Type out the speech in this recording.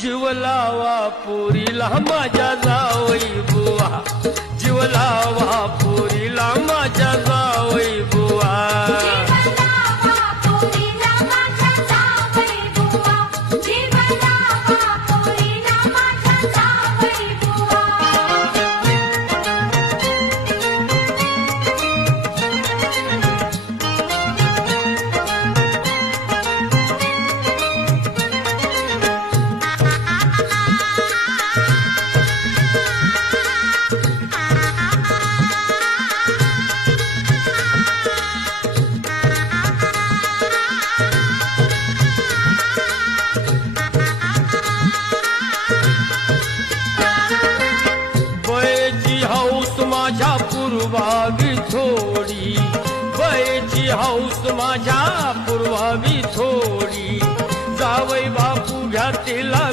जीव लावा पुरीला माझ्या जावई बुवा, जीव लावा पुरीला माझ्या जावई बुवा. माझ्या पूर्वावी थोडी, वयची हौस माझ्या पूर्वावी थोडी, जावई बापू घ्या तिला